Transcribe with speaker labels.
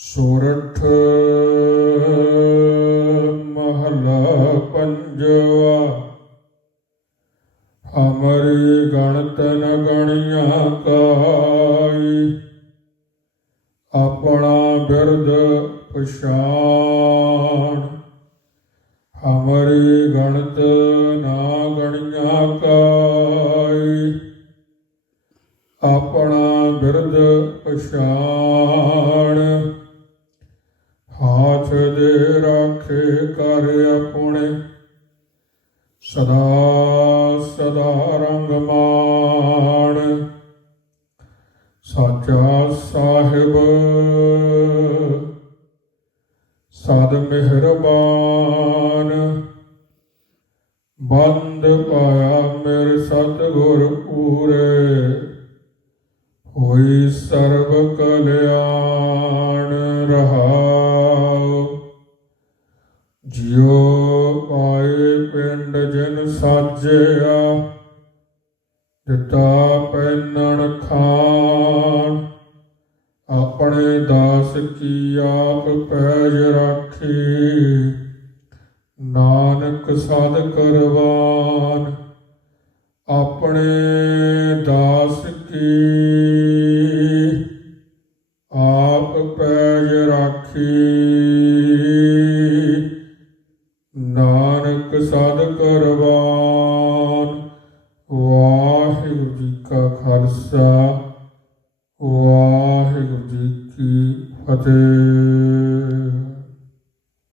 Speaker 1: ਸੋਰਠ ਮਹਲਾ ਪੰਜਵਾ। ਹਮਰੀ ਗਣਤ ਨ ਗਣੀਆਂ ਕਾਈ। ਆਪਣਾ ਬਿਰਦ ਪਛਾਣ। ਹਮਰੀ ਗਣਤ ਨਾ ਗਣੀਆਂ ਕਾਈ। ਆਪਣਾ ਬਿਰਦ ਪਛਾਣ। ਦੇ ਰਾਖੇ ਕਰ ਆਪਣੇ। ਸਦਾ ਸਦਾ ਰੰਗ ਮਾਣ। ਸਾਚਾ ਸਾਹਿਬ, ਸਦ ਮਿਹਰਬਾਨ। ਬੰਦ ਪਾਇਆ ਮੇਰੇ ਸਤਿਗੁਰ ਪੂਰੇ। ਹੋਈ ਸਰਬ ਕਲਿਆਣ ਰਹਾਉ ਜੋ ਪਾਏ ਪਿੰਡ ਜਿਨ ਸਾਜਿਆ, ਦਿੱਤਾ ਪੈਨਣ ਖਾਨ ਆਪਣੇ ਦਾਸ ਕੀ ਆਪ ਪੈਜ ਰਾਖੀ, ਨਾਨਕ ਸਾਧ ਕਰਵਾਨ। ਆਪਣੇ ਦਾਸ ਕੀ ਆਪ ਪੈਜ ਰਾਖੀ। ਨਾਨਕ ਸਾਧ ਕਰਵਾਨ ਵਾਹਿਗੁਰੂ ਜੀ ਕਾ ਖਾਲਸਾ ਵਾਹਿਗੁਰੂ ਜੀ ਕੀ ਫਤਿਹ।